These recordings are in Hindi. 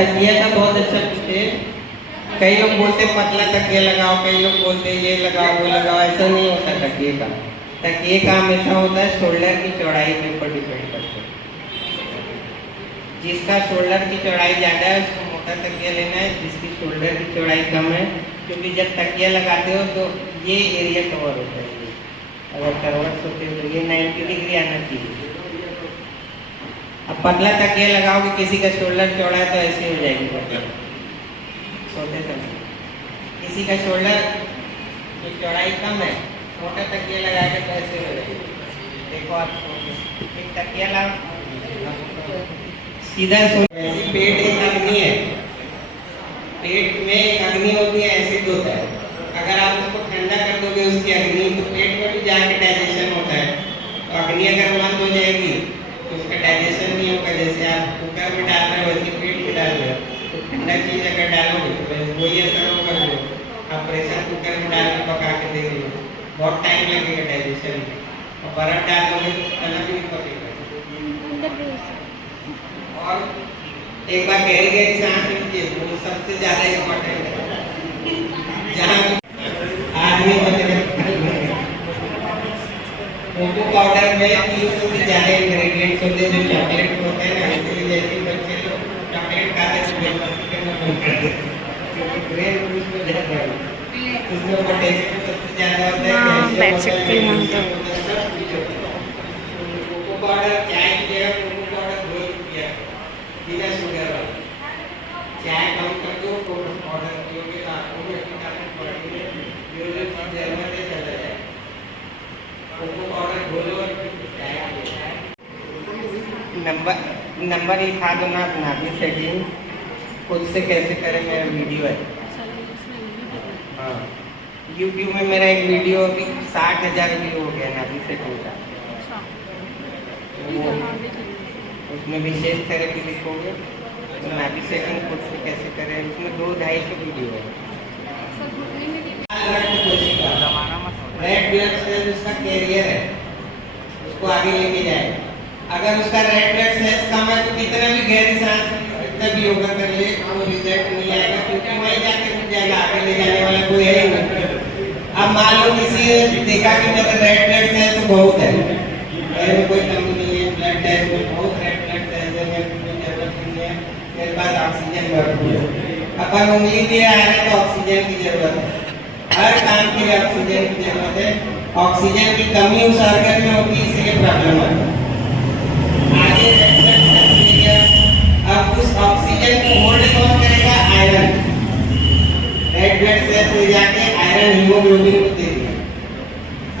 तकिया का बहुत अच्छा पूछे। कई लोग बोलते पतला तकिया लगाओ, कई लोग बोलते ये लगाओ वो लगाओ, ऐसा नहीं होता तकिए का। तकिए का हमेशा होता है शोल्डर की चौड़ाई के ऊपर डिपेंड करता है। जिसका शोल्डर की चौड़ाई ज़्यादा है उसको मोटा तकिया लेना है, जिसकी शोल्डर की चौड़ाई कम है, क्योंकि जब तकिया लगाते हो तो ये एरिया कवर होता है। अगर करवट होते हो तो ये 90 डिग्री आना चाहिए। अब पतला तकिया लगाओगे, किसी का शोल्डर चौड़ा है तो ऐसे हो जाएगी पतला सोते समय। किसी का शोल्डर की चौड़ाई कम है, मोटा तकिया लगा के तो ऐसे हो जाएगी। देखो आप एक तकिया लाओ, सीधा ऐसी पेट एक अग्नि है, पेट में एक अग्नि होती है, एसिड होता है। अगर आप उसको ठंडा कर दोगे उसकी अग्नि, तो पेट में भी जाके डाइजेशन होता है। तो अग्नि अगर बंद हो जाएगी तो उसका डाइजेशन नहीं होगा। जैसे आप कुकर में डाल रहे हो वैसे पेट में डाल रहे हो, तो ठंडा चीज अगर डालोगे तो वही असर होगा जो आप प्रेशर कुकर में डाल के पका के दे रहे हो, बहुत टाइम लगेगा डाइजेशन में। और बर्फ डाल दोगे तो खाना भी नहीं पकेगा। और एक बार गहरी गहरी सांस लीजिए, वो सबसे ज्यादा इम्पोर्टेंट है। जहाँ आदमी कोको पाउडर में 300 से ज्यादा इंग्रेडिएंट्स होते हैं जो चॉकलेट होते हैं ना, इसलिए जैसे बच्चे लोग चॉकलेट खाते हैं उसमें पोटेशियम सबसे ज्यादा होता है। कोको पाउडर चाय की जगह कोको पाउडर घोल दिया बिना शुगर वाला, चाय कम कर दो, कोको पाउडर पियोगे तो आपको भी विटामिन बॉडी में जो जो चीज जरूरत है चला जाए। कोको पाउडर घोलो और चाय पियो। नंबर लिखा दो ना अपना भी, सेटिंग खुद से कैसे करें मेरा वीडियो है। हाँ, यूट्यूब में मेरा एक वीडियो अभी 60,000 व्यू हो गया ना अभी सेटिंग का। वो उसमें विशेष थेरेपी लिखोगे तो नाभि सेटिंग खुद से कैसे करें, उसमें 2-250 वीडियो है। रेड ब्लड सेल उसका कैरियर है, उसको आगे लेके जाए। अगर उसका रेड ब्लड सेल्स कम है तो कितना भी गहरी सांस कितना भी योगा कर ले वो रिजल्ट नहीं आएगा, क्योंकि वहीं जाके रुक जाएगा, आगे ले जाने वाला कोई है ही नहीं। अब मान लो किसी ने देखा कि मेरे रेड ब्लड सेल्स बहुत है, मेरे कोई कमी नहीं है, ब्लड टेस्ट में बहुत रेड ब्लड सेल्स है, मेरे को जरूरत नहीं है, मेरे पास ऑक्सीजन भरपूर है। अपन उंगली भी आ रहे तो ऑक्सीजन की जरूरत है, हर काम के लिए ऑक्सीजन की जरूरत है। ऑक्सीजन की कमी उस ऑर्गन में होती है, इसलिए प्रॉब्लम आता है। आगे अब उस ऑक्सीजन को होल्ड कौन करेगा? आयरन। रेड ब्लड सेल्स ले जाके आयरन हीमोग्लोबिन को दे दिया।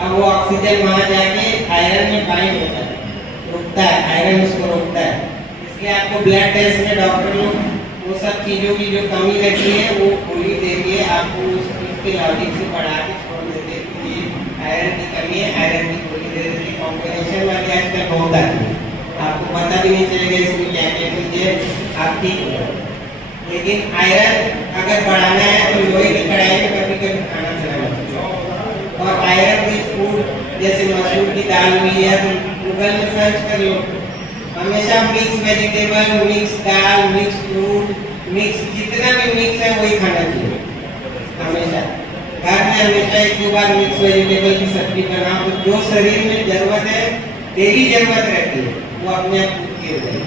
अब वो ऑक्सीजन वहां जाके आयरन में बाइंड होता है, रुकता है, आयरन उसको रोकता है। इसलिए आपको ब्लड टेस्ट में डॉक्टर लोग वो सब चीजों की जो कमी रहती है वो गोली देके आपको उसके लॉजिक से बढ़ा के छोड़ देते हैं कि आयरन की कमी है, आयरन की गोली दे देते हैं। कॉम्बिनेशन वाली आजकल बहुत आती है, आपको पता भी नहीं चलेगा इसमें क्या क्या लीजिए आप ठीक हो। लेकिन आयरन अगर बढ़ाना है तो लोहे की कढ़ाई में कभी कभी खाना चलाना चाहिए। और आयरन रिच फूड जैसे मसूर की दाल हुई है, गूगल में सर्च कर लो, हमेशा मिक्स वेजिटेबल, मिक्स दाल, मिक्स फ्रूट, मिक्स जितना भी मिक्स है वही खाना चाहिए। हमेशा घर में हमेशा 1-2 बार मिक्स वेजिटेबल की सब्जी बनाओ, तो जो शरीर में जरूरत है, डेली जरूरत रहती है, वो अपने आप पूरी हो जाएगी।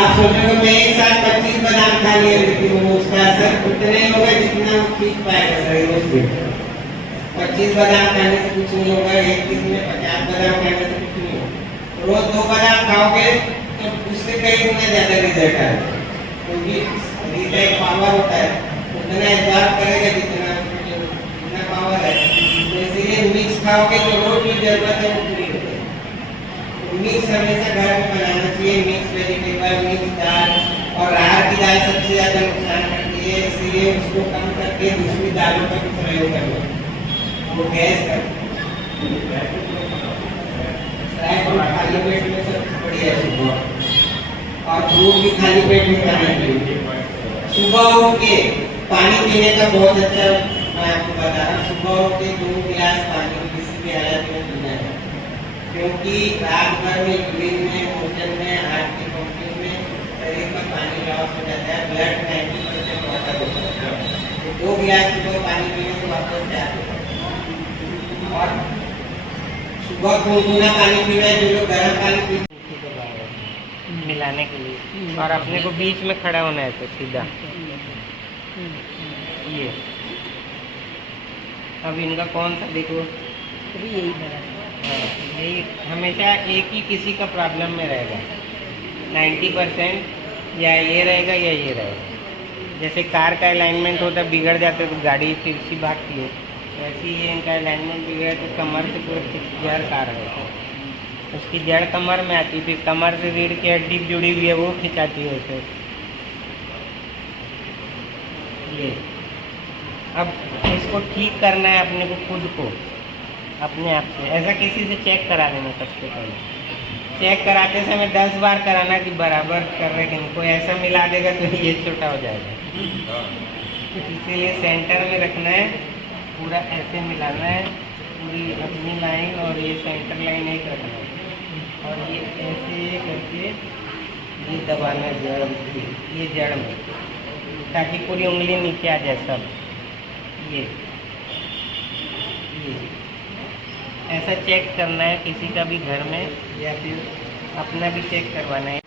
आप सोचोगे मैं एक साथ 25 बादाम खा लिए, लेकिन वो उसका असर उतना ही होगा जितना वो खींच पाएगा शरीर उसमें। 25 बादाम खाने से कुछ नहीं होगा, एक दिन में 50 बादाम खाने से कुछ नहीं होगा। रोज 2 बादाम खाओगे तो उससे कई गुना ज्यादा रिजल्ट आएगा, क्योंकि शरीर का एक पावर होता है, उतना एब्जॉर्ब करेगा जितना पावर है। तो इसीलिए मिक्स खाओगे तो रोज जो जरूरत है वो पूरी होगी। मिक्स हमेशा घर में बनाना चाहिए, मिक्स वेजिटेबल, मिक्स दाल। और अरहर की दाल सबसे ज्यादा नुकसान करती है, इसलिए उसको कम करके दूसरी दालों का भी प्रयोग करना, वो गैस करती है। खाली पेट में सबसे बढ़िया सुबह, और दूध भी खाली पेट में खाना चाहिए। सुबह उठ के पानी पीने का बहुत अच्छा मैं आपको बता रहा हूँ। सुबह उठ के 2 गिलास पानी किसी भी हालत में पीना है, क्योंकि रात भर में यूरिन में, मोशन में, हार्ट की पंपिंग में शरीर में पानी लॉस हो जाता है, ब्लड 90% वाटर होता है। तो 2 गिलास सुबह पानी पीने से वापस तैयार होता है। और सुबह गुनगुना पानी पीना है, जो लोग गर्म पानी पीते मिलाने के लिए, और अपने को बीच में खड़ा होना है तो सीधा ये। अब इनका कौन सा देखो, यही बना यही हमेशा एक ही किसी का प्रॉब्लम में रहेगा, 90% या ये रहेगा या ये रहेगा। जैसे कार का अलाइनमेंट होता है, बिगड़ जाता है तो गाड़ी तिरछी भागती है, वैसे ही इनका अलाइनमेंट बिगड़ा तो कमर से पूरा जड़ कार है, उसकी जड़ कमर में आती है, फिर कमर से रीढ़ की हड्डी जुड़ी हुई है वो खिंचाती है उसे। ये अब इसको ठीक करना है अपने को, खुद को, अपने आप से। ऐसा किसी से चेक करा लेना सबसे पहले। चेक कराते समय 10 बार कराना कि बराबर कर रहे हैं। कोई ऐसा मिला देगा तो ये छोटा हो जाएगा, इसीलिए सेंटर में रखना है, पूरा ऐसे मिलाना है, पूरी अपनी लाइन और ये सेंटर लाइन एक रखना है, और ये ऐसे करके ये दबाना है जड़, ये जड़ में, ताकि पूरी उंगली नीचे आ जाए सब। ये ऐसा चेक करना है किसी का भी घर में, या फिर अपना भी चेक करवाना है।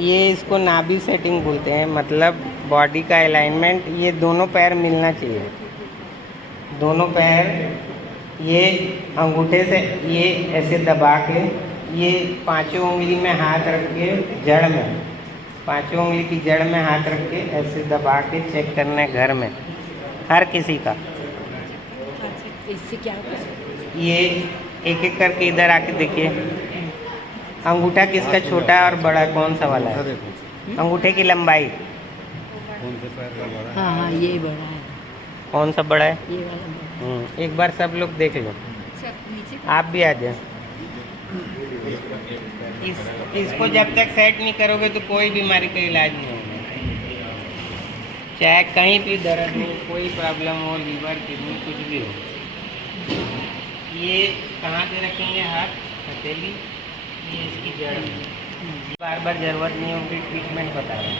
ये इसको नाभि सेटिंग बोलते हैं, मतलब बॉडी का अलाइनमेंट। ये दोनों पैर मिलना चाहिए, दोनों पैर ये अंगूठे से ये ऐसे दबा के, ये पांचों उंगली में हाथ रख के जड़ में, पांचों उंगली की जड़ में हाथ रख के ऐसे दबा के चेक करना है घर में, हर किसी का। इससे क्या होता है? ये एक एक करके इधर आके देखिए, अंगूठा किसका छोटा और बड़ा, कौन सा वाला है? अंगूठे की लंबाई हाँ हाँ, ये बड़ा है। कौन सा बड़ा है? ये वाला बड़ा है। एक बार सब लोग देख लो, आप भी आ जाए। इसको जब तक सेट नहीं करोगे तो कोई बीमारी का इलाज नहीं होगा, चाहे कहीं भी दर्द हो, कोई प्रॉब्लम हो, लीवर किडनी कुछ भी हो। ये कहाँ पे रखेंगे हाथ? हथेली, ये इसकी जड़ में। बार बार ज़रूरत नहीं होगी, ट्रीटमेंट बता रहे हैं।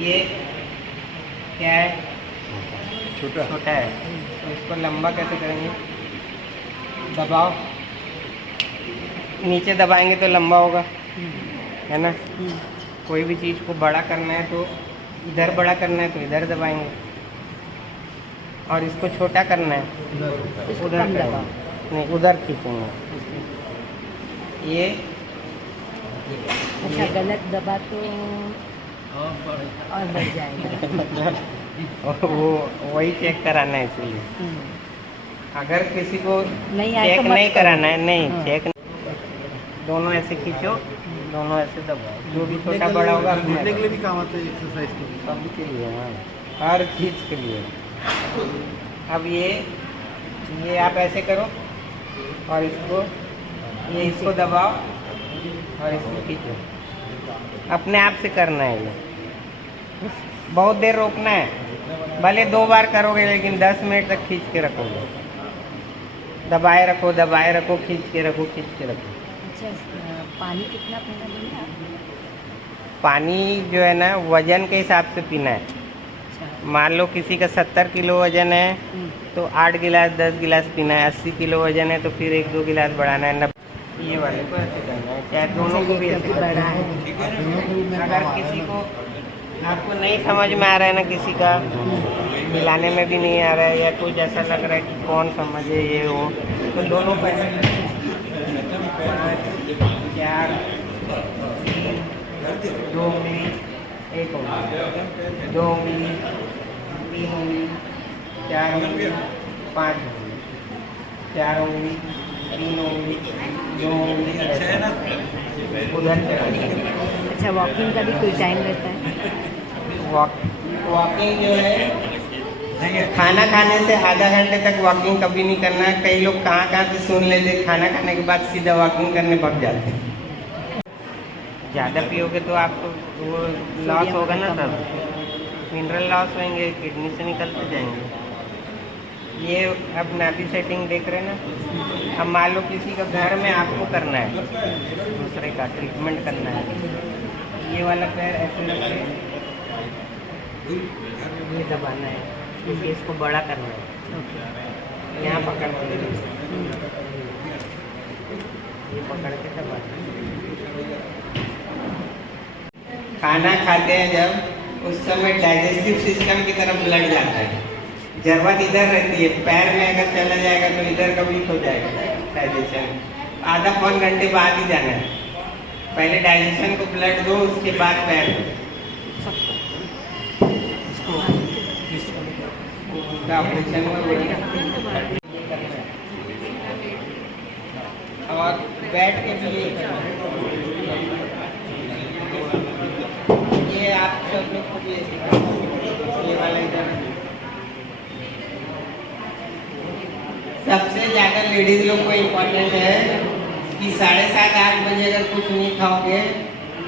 ये क्या है? छोटा छोटा है, तो इसको लंबा कैसे करेंगे? दबाओ, नीचे दबाएंगे तो लंबा होगा, है ना। कोई भी चीज़ को बड़ा करना है तो इधर बड़ा करना है तो इधर दबाएंगे, और इसको छोटा करना है उधर नहीं, उधर खींचेंगे। ये अच्छा, गलत दबा तो और बढ़ जाएगा। और वो वही चेक कराना है, इसलिए अगर किसी को नहीं चेक तो नहीं कराना है, नहीं हाँ। चेक, दोनों ऐसे खींचो, दोनों ऐसे दबाओ, जो भी छोटा बड़ा होगा घुटने के लिए भी काम आता है एक्सरसाइज को। सब के लिए, हाँ, हर चीज़ के लिए। अब ये आप ऐसे करो, और इसको दबाओ और इसको खींचो, अपने आप से करना है। ये बहुत देर रोकना है, भले 2 बार करोगे लेकिन 10 मिनट तक खींच के रखोगे, दबाए रखो, दबाए रखो, खींच के रखो, खींच के रखो। अच्छा, पानी कितना पीना चाहिए? पानी जो है ना, वजन के हिसाब से पीना है। अच्छा। मान लो किसी का 70 किलो वजन है तो 8 गिलास 10 गिलास पीना है, 80 किलो वजन है तो फिर 1-2 गिलास बढ़ाना है। ये वाले को ऐसे करना है, चाहे दोनों को भी ऐसे बड़ा करना है। है। अगर किसी को आपको नहीं समझ में आ रहा है ना, किसी का मिलाने में भी नहीं आ रहा है, या कुछ ऐसा लग रहा है कि कौन समझे ये वो, तो दोनों पैर 5, 4, 3, 2 उंगली, 1 उंगली, 2 उंगली, 3 उंगली, 4 उंगली, 5 उंगली, 4 उंगली, 3 उंगली, 2 उंगली, उधर चला। अच्छा, वॉकिंग का भी कोई टाइम रहता है? वॉकिंग जो है, खाना खाने से आधा घंटे तक वॉकिंग कभी नहीं करना है। कई लोग कहाँ से सुन लेते, खाना खाने के बाद सीधा वॉकिंग करने भाग जाते हैं। ज़्यादा पियोगे तो आपको वो लॉस होगा ना, तब मिनरल लॉस होंगे, किडनी से निकलते जाएंगे। ये अब नाभि सेटिंग देख रहे हैं ना। अब मान लो किसी का घर में आपको करना है, दूसरे का ट्रीटमेंट करना है, ये वाला पैर ऐसे रख के ये दबाना है, क्योंकि इसको बड़ा करना है। यहाँ पकड़ के ये पकड़ के दबाना है। खाना खाते हैं जब, उस समय डाइजेस्टिव सिस्टम की तरफ ब्लड जाता है। जरूरत इधर रहती है, पैर में अगर चला जाएगा तो इधर कंप्लीट हो जाएगा डाइजेशन। आधा पौन घंटे बाद ही जाना है। पहले डाइजेशन को ब्लड दो, उसके बाद पैर दो। ऑपरेशन में और बैठ के भी ये करना है। ये आप सब लोग को भी ऐसे करना है। ये वाला इधर सबसे ज़्यादा लेडीज लोग को इम्पोर्टेंट है कि 7:30-8 बजे अगर कुछ नहीं खाओगे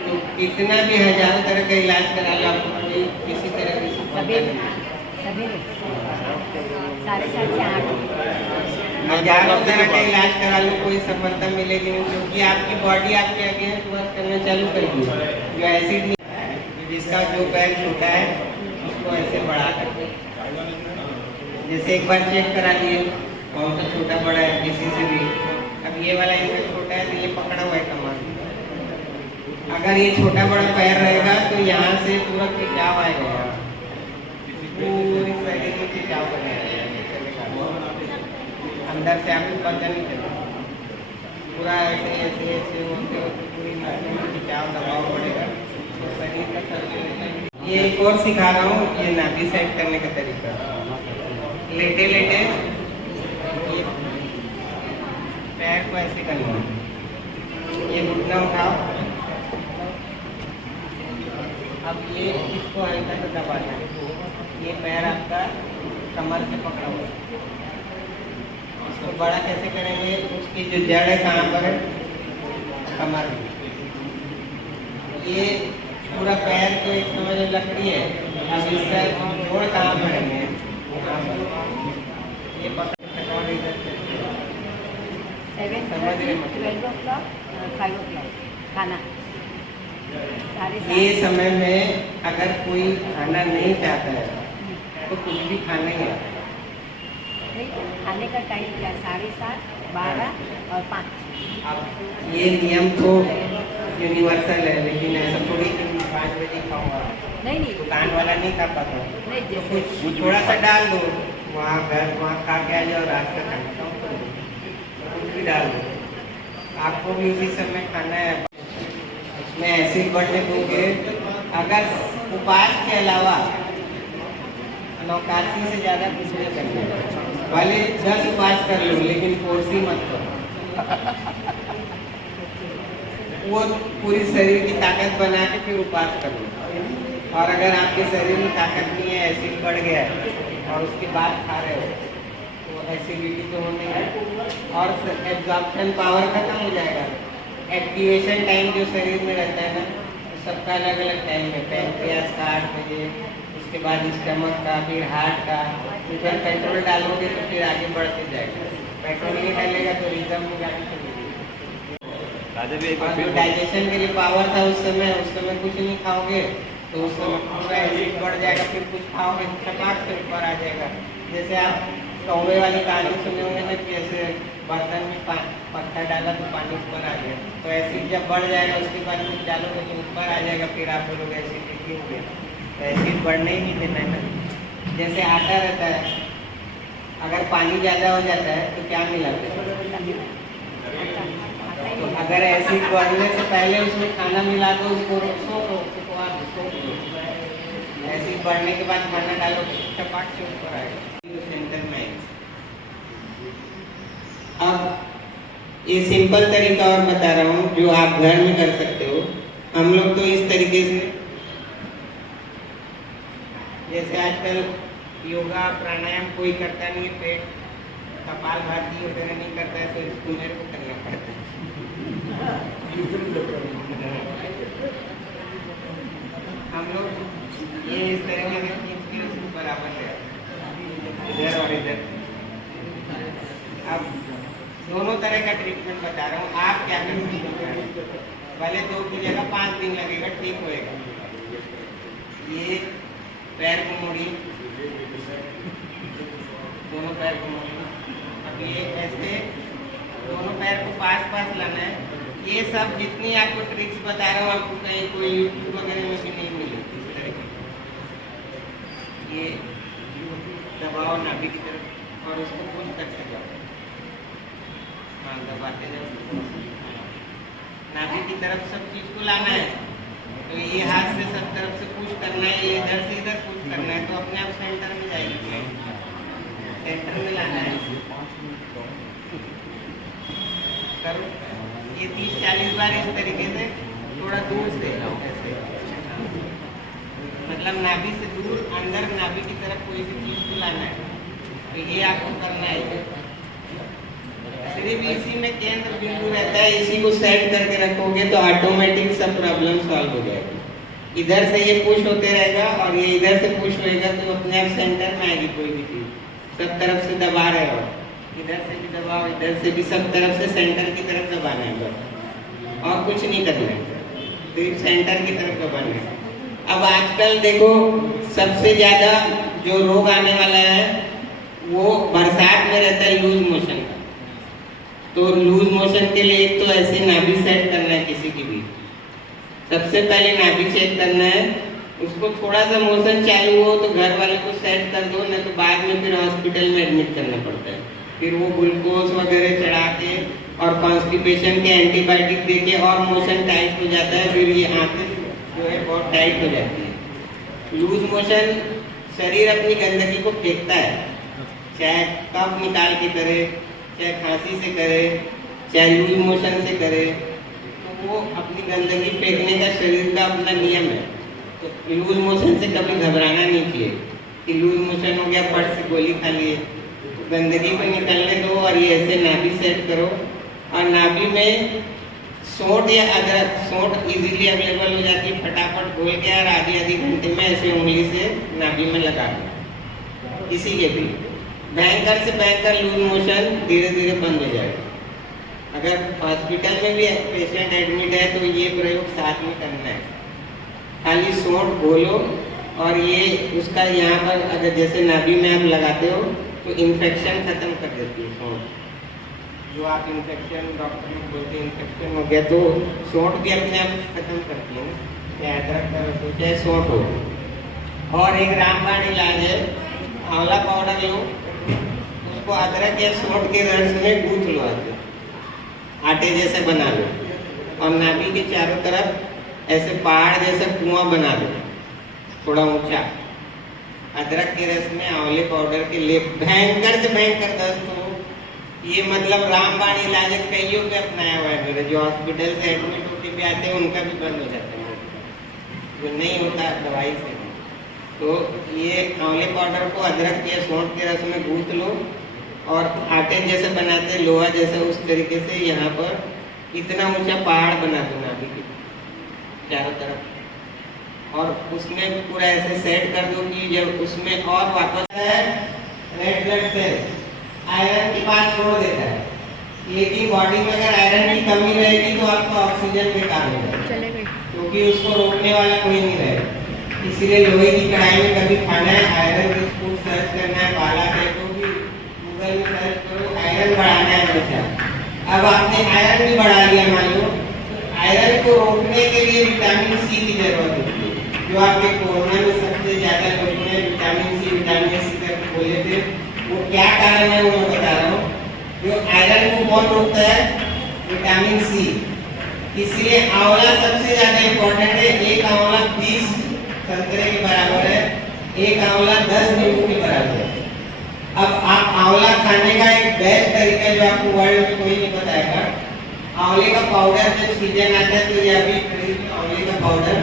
तो कितना भी हजारों तरह का इलाज करा लो, आपको कभी किसी तरह की सभी 7:30 से 8 हजारों तरह का इलाज करा लो, कोई सफलता मिलेगी नहीं, क्योंकि आपकी बॉडी आपके अगेंस्ट वर्क करना चालू करेगी। जो एसिड नहीं, जिसका जो पैर छोटा है उसको ऐसे बढ़ा करके, जैसे एक बार चेक करा लिए कौन सा छोटा बड़ा है किसी से भी। अब ये वाला इनका छोटा है तो ये पकड़ा हुआ है कमर। अगर ये छोटा बड़ा पैर रहेगा तो यहाँ से पूरा खिंचाव आएगा, यहाँ पूरी शरीर में खिंचाव बनेगा, अंदर से आपको पता नहीं चलेगा। पूरा ऐसे ऐसे ऐसे होते होते पूरी नसों में खिंचाव दबाव पड़ेगा, तो शरीर का सर्कुलेशन। ये एक और सिखा रहा हूँ, ये नाभि सेट करने का तरीका। लेटे लेटे ये पैर को ऐसे करना है, ये घुटना उठाओ। अब ये इसको हल्का से दबाना है, ये पैर आपका कमर से पकड़ा हुआ है। इसको बड़ा कैसे करेंगे, उसकी जो जड़ है कहाँ पर है, कमर में। ये पूरा पैर तो एक समझ लकड़ी है, अब इसका जोड़ कहाँ पर है, ये पकड़ 12 o'clock 5 o'clock खाना। ये समय में अगर कोई खाना नहीं चाहता है तो कुछ भी खाना ही है। खाने का टाइम क्या, 7:30, 12 और 5। अब ये नियम तो यूनिवर्सल है, लेकिन ऐसा थोड़ी कि 5 बजे खाऊंगा, नहीं दुकान वाला नहीं खा पाता। नहीं, तो जैसे कुछ थोड़ा सा डाल दो, वहाँ घर वहाँ खा के आ जाओ, रात का खाना कम कर दो, कुछ भी डाल दो, आपको भी उसी समय खाना है। इसमें एसिड बढ़ने दोगे। अगर उपवास के अलावा नौकासी से ज़्यादा कुछ नहीं करना, भले 10 उपवास कर लो लेकिन कोसी मत करो। वो पूरी शरीर की ताकत बना के फिर उपवास कर लो। और अगर आपके शरीर में ताकत नहीं है, एसिड बढ़ गया है और उसके बाद खा रहे हो तो एसिडिटी तो होने है और एब्जॉर्प्शन पावर खत्म हो जाएगा। एक्टिवेशन टाइम जो शरीर में रहता है ना, तो सबका अलग अलग टाइम है। पैंक्रियास का 8 बजे, उसके बाद स्टमक का, फिर हार्ट का। तो जब पेट्रोल डालोगे तो फिर आगे बढ़ते जाएगा, पेट्रोल नहीं डालेगा तो रिजर्व में गाड़ी चलेगी। और जो डाइजेशन के लिए पावर था उस समय कुछ नहीं खाओगे तो उस समय पूरा एसिड बढ़ जाएगा, फिर कुछ खाओगे तो चपाट से ऊपर आ जाएगा। जैसे आप कौवे वाली कहानी सुने होंगे ना, जैसे बर्तन में पत्थर डाला तो पानी ऊपर आ गया, तो एसिड जब बढ़ जाएगा उसके बाद कुछ डालोगे तो ऊपर आ जाएगा, फिर आप बोलोगे एसिडिटी हो गई। तो एसिड बढ़ने ही नहीं देना है ना। जैसे आटा रहता है, अगर पानी ज़्यादा हो जाता है तो क्या मिलाते हैं, तो अगर एसिड बढ़ने से पहले उसमें खाना मिला दो, उसको एसिड बढ़ने के बाद खाना डालो, चपाट से ऊपर आएगा सेंटर में। अब ये सिंपल तरीका और बता रहा हूँ जो आप घर में कर सकते हो। हम लोग तो इस तरीके से, जैसे आजकल योगा प्राणायाम कोई करता नहीं है, पेट कपालभाति वगैरह नहीं करता है, तो इसको मेरे को करना पड़ता है। हम लोग ये इस तरीके से खींच के उसको बराबर ले आते हैं, इधर और इधर। तरह का ट्रीटमेंट बता रहा हूँ, आप क्या कर सकते हैं। पहले 2 की जगह 5 दिन लगेगा, ठीक होएगा। ये पैर को मोड़िए, दोनों पैर को मोड़िए। अब ये ऐसे दोनों पैर को पास पास लाना है। ये सब जितनी आपको ट्रिक्स बता रहा हूँ, आपको कहीं कोई यूट्यूब वगैरह में भी नहीं मिलेगी इस तरह की। ये दबाओ नाभि की तरफ और उसको पुश करते जाओ। हाँ, दबाते जाओ। नाभि की तरफ सब चीज को लाना है। तो ये हाथ से सब तरफ से पुश करना है, ये इधर से इधर पुश करना है, तो अपने आप सेंटर में जाएगी। सेंटर में लाना है। करो ये 30-40 बार इस तरीके से, थोड़ा दूर से ऐसे, मतलब नाभि से दूर, अंदर नाभि की तरफ कोई भी चीज को लाना है। तो ये आपको करना है। सिर्फ इसी में केंद्र बिंदु रहता है, इसी को सेट करके रखोगे तो ऑटोमेटिक सब प्रॉब्लम सॉल्व हो जाएगी। इधर से ये पुश होते रहेगा और ये इधर से पुश होएगा, तो अपने आप सेंटर में आएगी कोई भी चीज। सब तरफ से दबा रहे हो, इधर से भी दबाओ, इधर से भी, सब तरफ से सेंटर की तरफ दबाना है बस, और कुछ नहीं करना है, सिर्फ सेंटर की तरफ दबाना है। अब आजकल देखो सबसे ज्यादा जो रोग आने वाला है वो बरसात में रहता है, लूज मोशन का। तो लूज मोशन के लिए एक तो ऐसे नाभि सेट करना है किसी की भी। सबसे पहले नाभि चेक करना है, उसको थोड़ा सा मोशन चालू हो तो घर वाले को सेट कर दो, नहीं तो बाद में फिर हॉस्पिटल में एडमिट करना पड़ता है। फिर वो ग्लूकोज वगैरह चढ़ा के और कॉन्स्टिपेशन के एंटीबायोटिक दे के और मोशन टाइट हो जाता है, फिर ये आंखें जो है बहुत टाइट हो जाती है। लूज मोशन शरीर अपनी गंदगी को फेंकता है, चाहे कफ निकाल के करे, चाहे खांसी से करे, चाहे लूज मोशन से करे, तो वो अपनी गंदगी फेंकने का शरीर का अपना नियम है। तो लूज मोशन से कभी घबराना नहीं चाहिए कि लूज मोशन हो गया, फट से गोली खा लिए। गंदगी को निकलने दो और ये ऐसे नाभि सेट करो। और नाभि में सोंठ या अदरक, सोंठ इजीली अवेलेबल हो जाती है, फटाफट घोल के और आधी घंटे में ऐसे उंगली से नाभि में लगा दो। किसी के भी भयंकर से भयंकर लूज मोशन धीरे धीरे बंद हो जाएगा। अगर हॉस्पिटल में भी पेशेंट एडमिट है तो ये प्रयोग साथ में करना है। खाली सोंठ घोलो और ये उसका यहाँ पर अगर जैसे नाभि में आप लगाते हो तो इन्फेक्शन खत्म कर देती है सोंठ। जो आप इन्फेक्शन डॉक्टर लोग बोलते हैं इन्फेक्शन हो गया, तो सोंठ भी अपने आप खत्म करती है, चाहे अदरक का रस हो चाहे सोंठ हो। और एक रामबाण इलाज है, आंवला पाउडर लो, उसको अदरक या सोंठ के रस में गूंथ लो, आटे जैसे बना लो और नाभि के चारों तरफ ऐसे पहाड़ जैसा कुआं बना दो, थोड़ा ऊंचा। अदरक के रस में आंवले पाउडर के लेप, भयंकर से भयंकर दस्त हो, ये मतलब रामबाण इलाज कईयों पे अपनाया हुआ है मेरे। जो हॉस्पिटल से एडमिट होके भी आते हैं उनका भी बंद हो जाता है, जो नहीं होता दवाई से। तो ये आंवले पाउडर को अदरक या सोंठ के रस में गूंथ लो और आटे जैसे बनाते हैं लोहा जैसा, उस तरीके से यहाँ पर इतना ऊंचा पहाड़ बना दो नाभि के चारों तरफ, और उसमें पूरा ऐसे सेट कर दो कि जब उसमें और वापस है रेड ब्लड सेल आयरन की बात छोड़ देता है, लेकिन बॉडी में अगर आयरन की कमी रहेगी तो आपका ऑक्सीजन बेकार हो जाएगा, क्योंकि उसको रोकने वाला कोई नहीं रहेगा। इसलिए लोहे की कढ़ाई में कभी खाना है, आयरन रिच फूड सर्च करना है, बाला देखो भी गूगल में सर्च करो, आयरन बढ़ाना है बच्चा। अब आपने आयरन भी बढ़ा लिया मान लो, आयरन को रोकने के लिए विटामिन सी की जरूरत होती है। जो आपके कोरोना में सबसे ज्यादा लोगों ने विटामिन सी करके बोले थे, वो क्या कारण है वो मैं बता रहा हूँ। जो आयरन को कौन रोकता है? Vitamin C. इसलिए आंवला सबसे ज्यादा इम्पोर्टेंट है। एक आंवला 20 संतरे के बराबर है, एक आंवला 10 नींबू के बराबर है। अब आप आंवला खाने का एक बेस्ट तरीका जो आपको वर्ल्ड में कोई नहीं बताएगा, आंवले का पाउडर जब सीजन आता है तो ये अभी खरीद लो आंवले का पाउडर,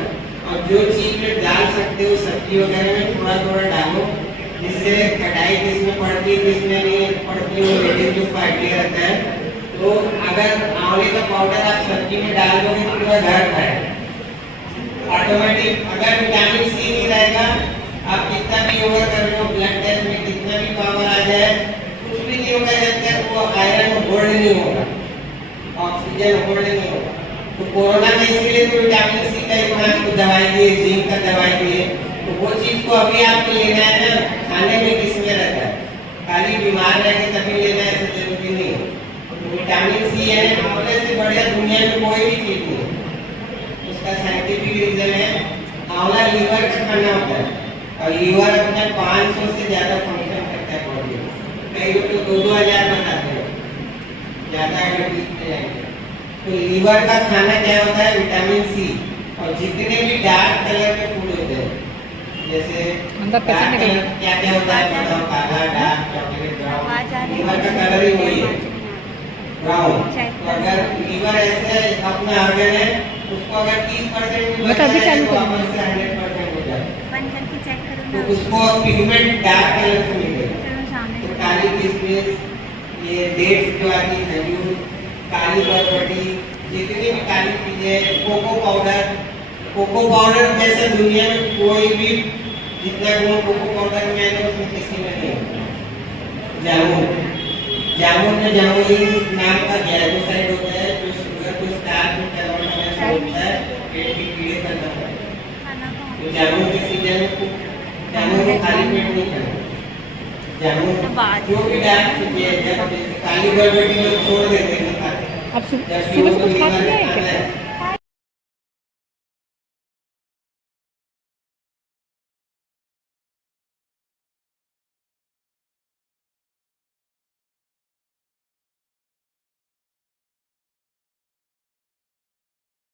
और जो चीज में डाल सकते हो सब्जी वगैरह में थोड़ा थोड़ा डालो, जिससे खटाई किसमें पड़ती है किसमें नहीं पड़ती है लेकिन जो आइडिया रहता है। तो अगर आंवले का पाउडर आप सब्जी में डाल दोगे तो पूरा घर खाएगा ऑटोमेटिक। अगर विटामिन सी नहीं रहेगा, आप कितना भी योगा कर लो, ब्लड टेस्ट में कितना भी पावर आ जाए, कुछ भी नहीं होगा जब तक वो आयरन होल्ड नहीं होगा। ऑक्सीजन होल्ड नहीं होगा। तो कोरोना में इसीलिए तो विटामिन सी का इतना आपको दवाई दिए, जिंक का दवाई दिए। तो वो चीज को अभी आपको लेना है ना, खाने में किसमें रहता है, खाली बीमार रह के तभी लेना है, ऐसा जरूरी नहीं है। तो विटामिन सी है, आंवले से बढ़िया दुनिया में कोई भी चीज नहीं है। उसका साइंटिफिक रीजन है, आंवला लीवर का खाना होता है और लीवर अपना 500 से ज्यादा फंक्शन करता है बॉडी में। कई लोग तो 2-2 हज़ार बताते हैं, ज्यादा अगर देखते जाएंगे तो लीवर का खाना क्या होता है, विटामिन सी। और जितने भी डार्क कलर के फूड होते हैं, जैसे अंदर पैसे dark निकल color क्या क्या होता है बताओ, काला, डार्क, चॉकलेट, ब्राउन। लीवर का कलर ही वही है, ब्राउन। तो अगर लीवर ऐसे अपना ऑर्गन है, उसको अगर 30% भी मतलब अभी चालू तो करो। वापस से 100% हो जाए। बंद करके चेक करो तो ना। उसको पिगमेंट डार्क कलर से मिलेगा। चलो सामने तो से। काली किशमिश, ये डेट्स जो आती है, खजूर, काली बरबटी, जितनी भी काली चीजें, कोको पाउडर जैसे दुनिया में कोई भी जितना गुण कोको पाउडर में है उसमें किसी में नहीं है। जामुन में जामुन नाम का ग्लाइकोसाइड होता है जो शुगर को स्टार्च में कन्वर्ट करने से होता है, पेट के कीड़े पैदा होते हैं। खाना कौन? तो जामुन के सीजन में जामुन को खाली पेट नहीं खाना। जामुन जो भी डार्क चीजें, जब काली बरबटी लोग छोड़ देते हैं खाते, अब जब सुबह शुगर कुछ खा लीवर लिया है खाना क्या? है